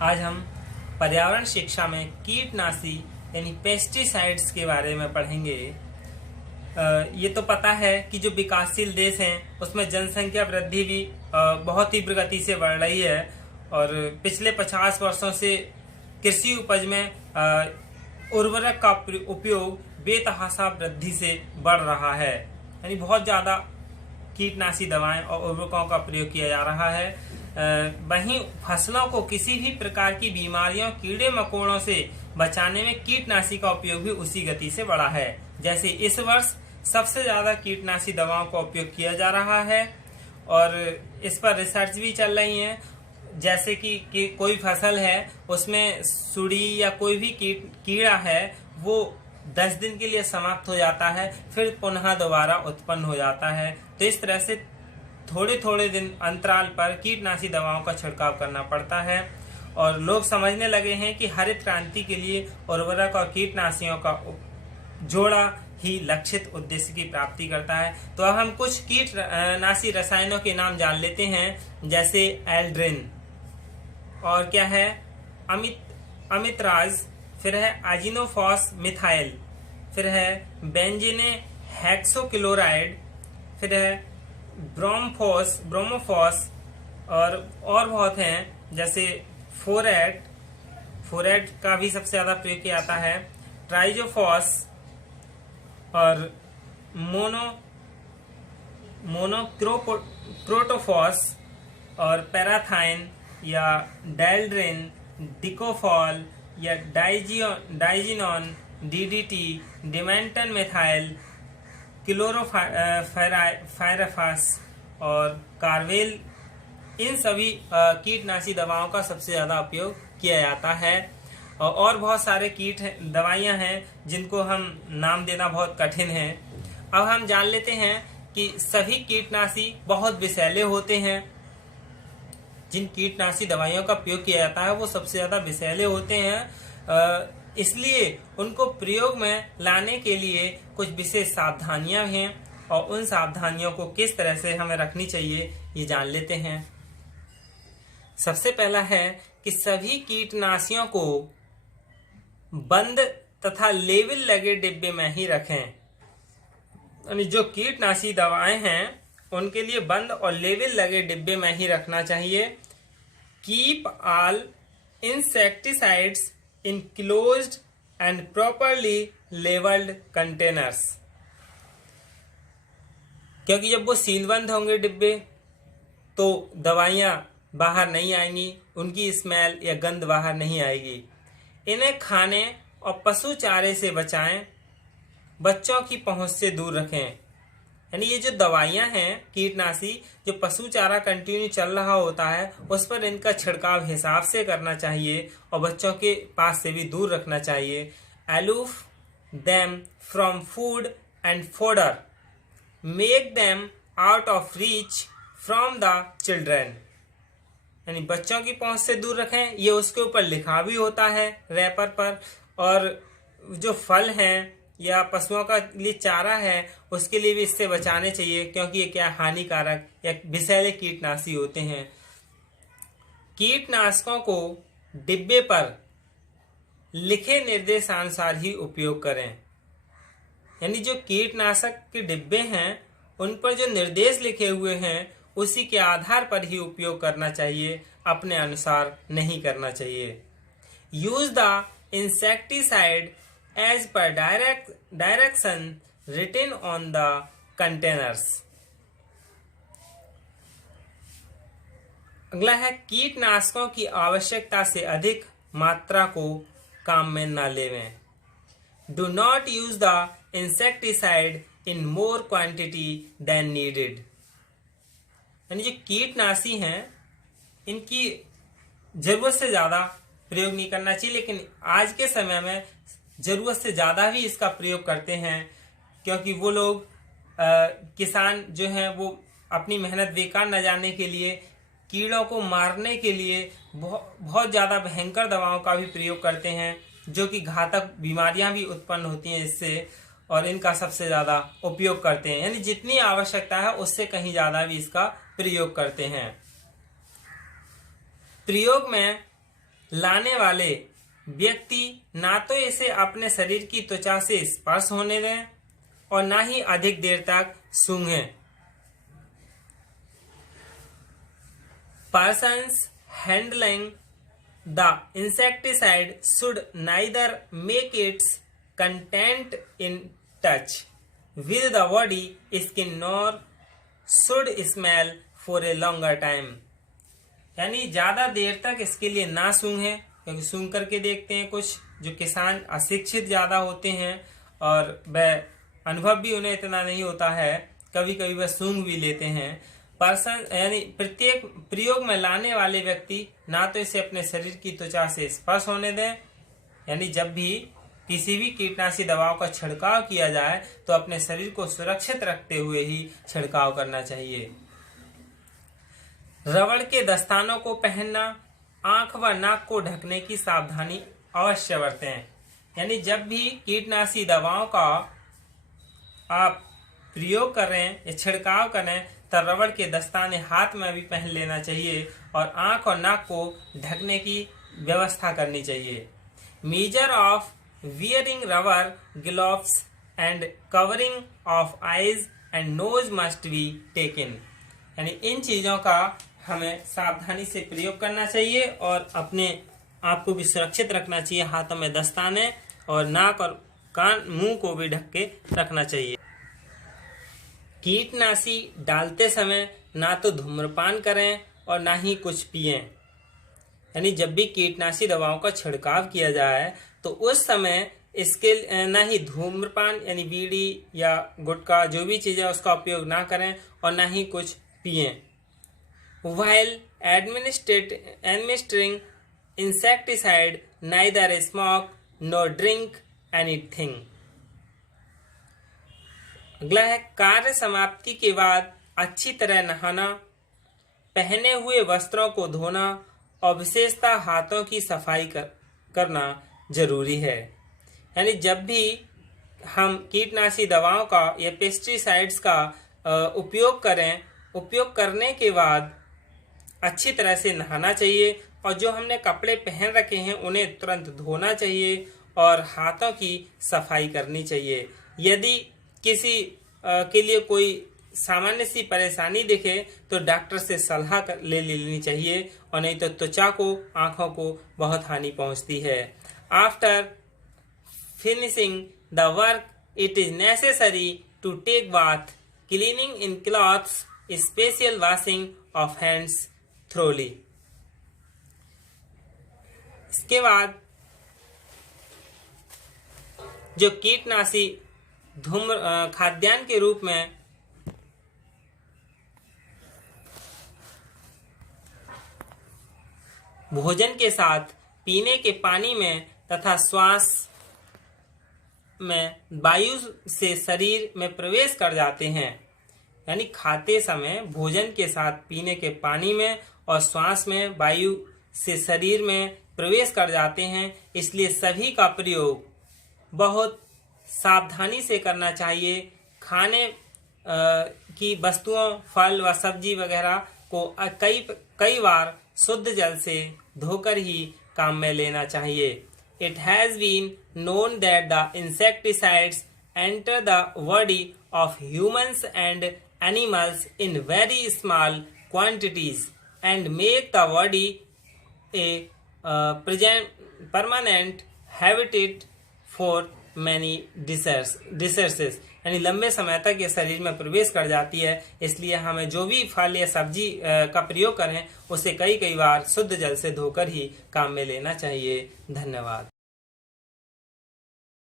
आज हम पर्यावरण शिक्षा में कीटनाशी यानी पेस्टिसाइड्स के बारे में पढ़ेंगे। ये तो पता है कि जो विकासशील देश हैं उसमें जनसंख्या वृद्धि भी बहुत तीव्र गति से बढ़ रही है और पिछले 50 वर्षों से कृषि उपज में उर्वरक का उपयोग बेतहाशा वृद्धि से बढ़ रहा है। यानी बहुत ज्यादा कीटनाशी दवाएं और उर्वरकों का प्रयोग किया जा रहा है। वहीं फसलों को किसी भी प्रकार की बीमारियों, कीड़े मकोड़ों से बचाने में कीटनाशी का उपयोग भी उसी गति से बढ़ा है। जैसे इस वर्ष सबसे ज्यादा कीटनाशी दवाओं का उपयोग किया जा रहा है और इस पर रिसर्च भी चल रही है। जैसे कि कोई फसल है उसमें सुड़ी या कोई भी कीड़ा है वो 10 दिन के लिए समाप्त हो जाता है, फिर पुनः दोबारा उत्पन्न हो जाता है। तो इस तरह से थोड़े थोड़े दिन अंतराल पर कीटनाशी दवाओं का छिड़काव करना पड़ता है और लोग समझने लगे हैं कि हरित क्रांति के लिए उर्वरक और कीटनाशियों का जोड़ा ही लक्षित उद्देश्य की प्राप्ति करता है। तो अब हम कुछ कीटनाशी रसायनों के नाम जान लेते हैं, जैसे एल्ड्रिन और क्या है अमितराज, फिर है एजिनोफॉस मिथाइल, फिर है बेंजीने हेक्सोक्लोराइड, फिर है ब्रोमोफॉस और बहुत हैं, जैसे फोरेट का भी सबसे ज्यादा प्रयोग किया जाता है, ट्राइजोफॉस और मोनोक्रोटोफॉस और पैराथाइन या डेल्ड्रिन, डिकोफॉल या डाइजिनॉन, डीडीटी, डिमेंटन मिथाइल, क्लोरोफायरफास और कार्वेल, इन सभी कीटनाशी दवाओं का सबसे ज्यादा उपयोग किया जाता है। और बहुत सारे दवाइयां हैं जिनको हम नाम देना बहुत कठिन है। अब हम जान लेते हैं कि सभी कीटनाशी बहुत विषैले होते हैं। जिन कीटनाशी दवाइयों का प्रयोग किया जाता है वो सबसे ज्यादा विषैले होते हैं, इसलिए उनको प्रयोग में लाने के लिए कुछ विशेष सावधानियां हैं और उन सावधानियों को किस तरह से हमें रखनी चाहिए ये जान लेते हैं। सबसे पहला है कि सभी कीटनाशियों को बंद तथा लेबल लगे डिब्बे में ही रखें। यानी जो कीटनाशी दवाएं हैं उनके लिए बंद और लेबल लगे डिब्बे में ही रखना चाहिए। कीप ऑल इंसेक्टिसाइड्स इन closed end properly labelled containers, क्योंकि जब वो सीलबंद होंगे डिब्बे तो दवाइयां बाहर नहीं आएंगी, उनकी स्मेल या गंध बाहर नहीं आएगी। इन्हें खाने और पशु चारे से बचाएं, बच्चों की पहुंच से दूर रखें। यानी ये जो दवाइयां हैं कीटनाशी, जो पशु चारा कंटिन्यू चल रहा होता है उस पर इनका छिड़काव हिसाब से करना चाहिए और बच्चों के पास से भी दूर रखना चाहिए। Aloof them from food and fodder, make them out of reach from the children. यानी बच्चों की पहुंच से दूर रखें, ये उसके ऊपर लिखा भी होता है रैपर पर। और जो फल हैं या पशुओं का लिए चारा है उसके लिए भी इससे बचाने चाहिए, क्योंकि ये क्या हानिकारक या विषैले कीटनाशी होते हैं। कीटनाशकों को डिब्बे पर लिखे निर्देशानुसार ही उपयोग करें। यानी जो कीटनाशक के डिब्बे हैं उन पर जो निर्देश लिखे हुए हैं उसी के आधार पर ही उपयोग करना चाहिए, अपने अनुसार नहीं करना चाहिए। Use the insecticide as per direction written on the containers। अगला है कीटनाशकों की आवश्यकता से अधिक मात्रा को काम में न लेवें। Do not use the insecticide in more quantity than needed। यानी जो कीटनाशी हैं इनकी जरूरत से ज्यादा प्रयोग नहीं करना चाहिए, लेकिन आज के समय में जरूरत से ज्यादा भी इसका प्रयोग करते हैं, क्योंकि वो लोग किसान जो हैं वो अपनी मेहनत बेकार न जाने के लिए, कीड़ों को मारने के लिए बहुत ज्यादा भयंकर दवाओं का भी प्रयोग करते हैं, जो कि घातक बीमारियां भी उत्पन्न होती हैं इससे, और इनका सबसे ज्यादा उपयोग करते हैं। यानी जितनी आवश्यकता है उससे कहीं ज्यादा भी इसका प्रयोग करते हैं। प्रयोग में लाने वाले व्यक्ति ना तो इसे अपने शरीर की त्वचा से स्पर्श होने दें और ना ही अधिक देर तक सूंघें। Persons handling the insecticide should neither make its content in touch with the body skin nor should smell for a longer time। यानी ज्यादा देर तक इसके लिए ना सूंघें, क्योंकि सूंघ करके देखते हैं कुछ जो किसान अशिक्षित ज्यादा होते हैं और वह अनुभव भी उन्हें इतना नहीं होता है, कभी कभी वह सूंघ भी लेते हैं। पर्सन यानी प्रत्येक प्रयोग में लाने वाले व्यक्ति ना तो इसे अपने शरीर की त्वचा से स्पर्श होने दें, यानी जब भी किसी भी कीटनाशी दवाओं का छिड़काव किया जाए तो अपने शरीर को सुरक्षित रखते हुए ही छिड़काव करना चाहिए। रबड़ के दस्तानों को पहनना, आंख व नाक को ढकने की सावधानी अवश्य बरतें। यानी जब भी कीटनाशी दवाओं का आप प्रयोग करें या छिड़काव करें तब रबड़ के दस्ताने हाथ में भी पहन लेना चाहिए और आंख और नाक को ढकने की व्यवस्था करनी चाहिए। Measure of wearing rubber gloves and covering of eyes and nose must be taken. यानी इन चीजों का हमें सावधानी से प्रयोग करना चाहिए और अपने आप को भी सुरक्षित रखना चाहिए। हाथों में दस्ताने और नाक और कान मुंह को भी ढक के रखना चाहिए। कीटनाशी डालते समय ना तो धूम्रपान करें और ना ही कुछ पिएं। यानी जब भी कीटनाशी दवाओं का छिड़काव किया जाए तो उस समय इसके ना ही धूम्रपान यानी बीड़ी या गुटखा जो भी चीज़ है उसका उपयोग ना करें और ना ही कुछ पिएं। While administering insecticide, neither smoke nor drink anything। अगला है कार्य समाप्ति के बाद अच्छी तरह नहाना, पहने हुए वस्त्रों को धोना और विशेषतः हाथों की सफाई करना जरूरी है। यानी जब भी हम कीटनाशी दवाओं का या पेस्टिसाइड्स का उपयोग करें, उपयोग करने के बाद अच्छी तरह से नहाना चाहिए और जो हमने कपड़े पहन रखे हैं उन्हें तुरंत धोना चाहिए और हाथों की सफाई करनी चाहिए। यदि किसी के लिए कोई सामान्य सी परेशानी दिखे तो डॉक्टर से सलाह ले लेनी चाहिए और नहीं तो त्वचा को, आंखों को बहुत हानि पहुंचती है। After finishing the work it is necessary to take bath, cleaning in clothes, special washing of hands thoroughly. इसके बाद जो कीटनाशी खाद्यान्न के रूप में भोजन के साथ पीने के पानी में तथा श्वास में वायु से शरीर में प्रवेश कर जाते हैं। यानी खाते समय भोजन के साथ पीने के पानी में और श्वास में वायु से शरीर में प्रवेश कर जाते हैं, इसलिए सभी का प्रयोग बहुत सावधानी से करना चाहिए। खाने की वस्तुओं, फल व सब्जी वगैरह को कई बार शुद्ध जल से धोकर ही काम में लेना चाहिए। It has been known that the insecticides enter the body of humans and animals in very small quantities and make the body a permanent habitat for many diseases। यानी लंबे समय तक ये शरीर में प्रवेश कर जाती है, इसलिए हमें जो भी फल या सब्जी का प्रयोग करें उसे कई बार शुद्ध जल से धोकर ही काम में लेना चाहिए। धन्यवाद।